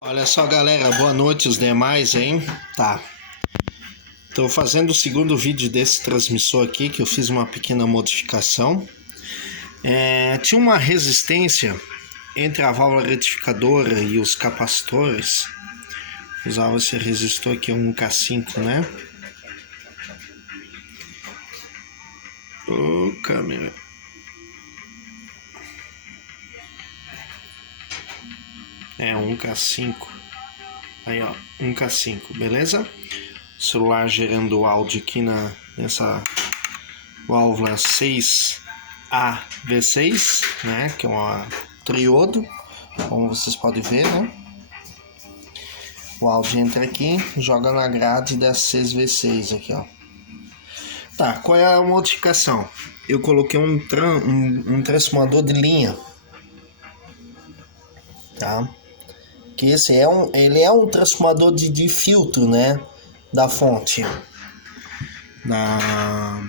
Olha só, galera, boa noite os demais, hein? Tá. Tô fazendo o segundo vídeo desse transmissor aqui, que eu fiz uma pequena modificação. Tinha uma resistência entre a válvula retificadora e os capacitores. Usava esse resistor aqui, um K5, né? Ô, câmera. Um K5. Aí, ó, um K5, beleza? O celular gerando áudio aqui nessa válvula 6AV6, né? Que é uma triodo, como vocês podem ver, né? O áudio entra aqui, joga na grade da 6V6 aqui, ó. Tá, qual é a modificação? Eu coloquei um transformador de linha, tá? Que esse ele é um transformador de filtro, né? Da fonte. Da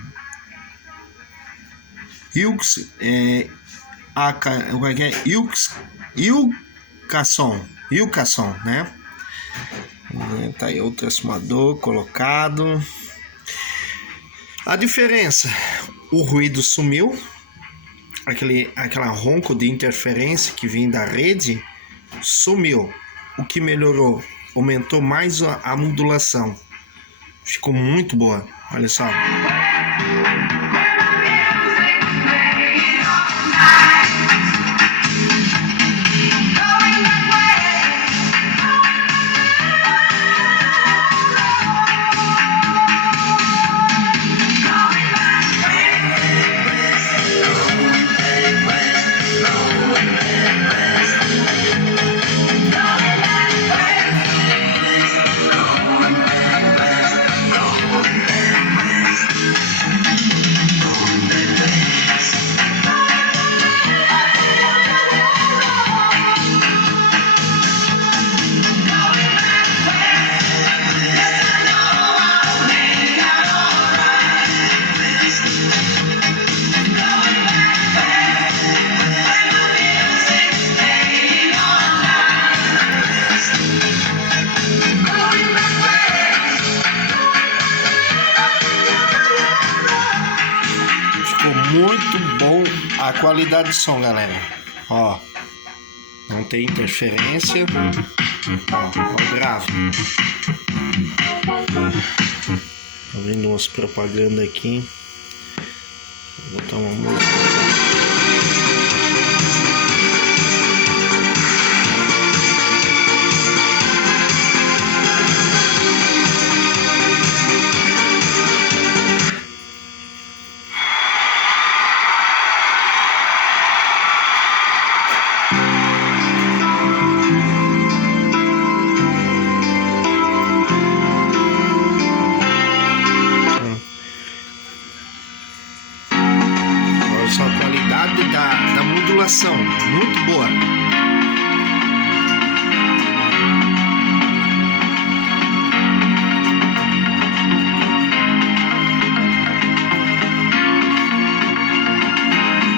Ilcason, né? Tá aí o transformador colocado. A diferença, o ruído sumiu, aquela ronco de interferência que vinha da rede sumiu. O que melhorou, aumentou mais a modulação, ficou muito boa, olha só. Muito bom a qualidade de som, galera. Ó, não tem interferência. Ó, o grave. Tá vendo umas propagandas aqui. Vou botar uma música. Só a qualidade da modulação, muito boa.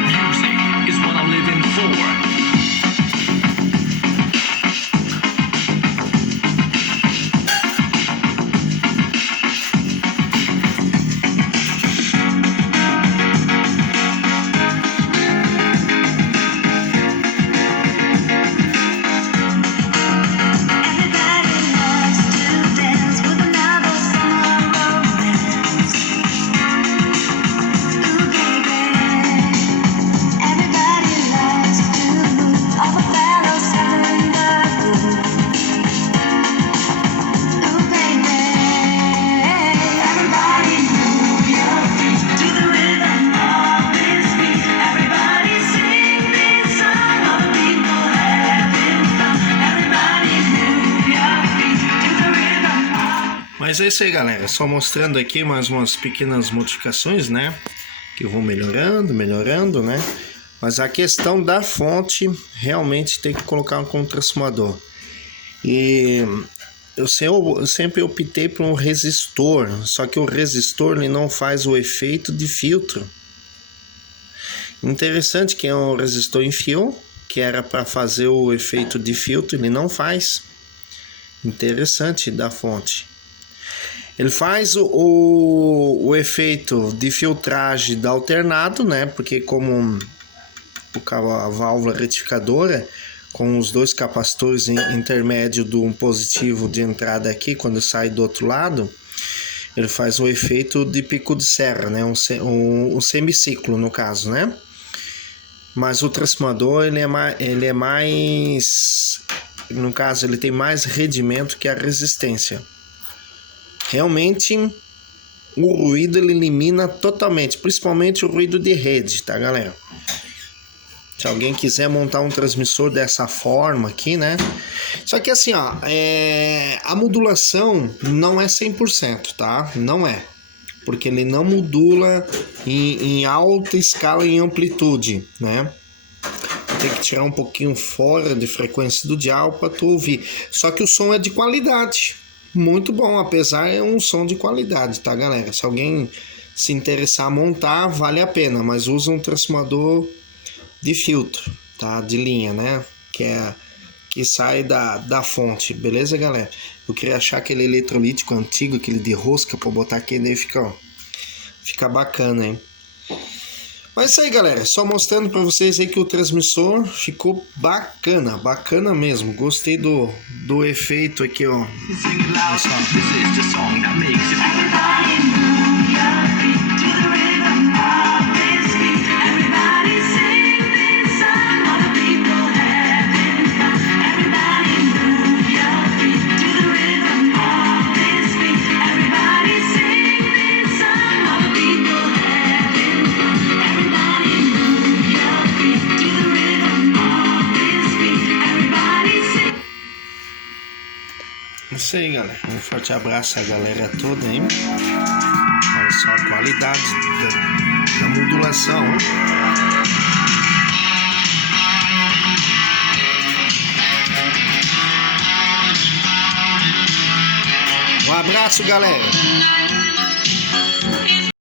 Music is what I'm living for. Mas é isso aí, galera, só mostrando aqui mais umas pequenas modificações, né, que vão melhorando, né, mas a questão da fonte realmente tem que colocar com um transformador. E eu sempre optei por um resistor, só que o resistor ele não faz o efeito de filtro. Interessante que é um resistor em fio, que era para fazer o efeito de filtro, ele não faz. interessante da fonte. Ele faz o efeito de filtragem da alternado, né? Porque como a válvula retificadora com os dois capacitores intermédio do positivo de entrada aqui, quando sai do outro lado, ele faz o efeito de pico de serra, né? Um semiciclo no caso, né? Mas o transformador ele é mais, no caso ele tem mais rendimento que a resistência. Realmente o ruído ele elimina totalmente, principalmente o ruído de rede, tá, galera? Se alguém quiser montar um transmissor dessa forma aqui, né? Só que assim, ó, a modulação não é 100%, tá? Não é. Porque ele não modula em alta escala e amplitude, né? Tem que tirar um pouquinho fora de frequência do dial para tu ouvir. Só que o som é de qualidade. Muito bom, apesar é um som de qualidade, tá, galera? Se alguém se interessar a montar, vale a pena, mas usa um transformador de filtro, tá? De linha, né? Que sai da fonte, beleza, galera? Eu queria achar aquele eletrolítico antigo, aquele de rosca, pra botar aqui, daí fica bacana, hein? Mas é isso aí, galera. Só mostrando pra vocês aí que o transmissor ficou bacana, bacana mesmo. Gostei do efeito aqui, ó. Olha só. Isso aí, galera. Um forte abraço à galera toda aí. Olha só a qualidade da modulação, hein? Um abraço, galera.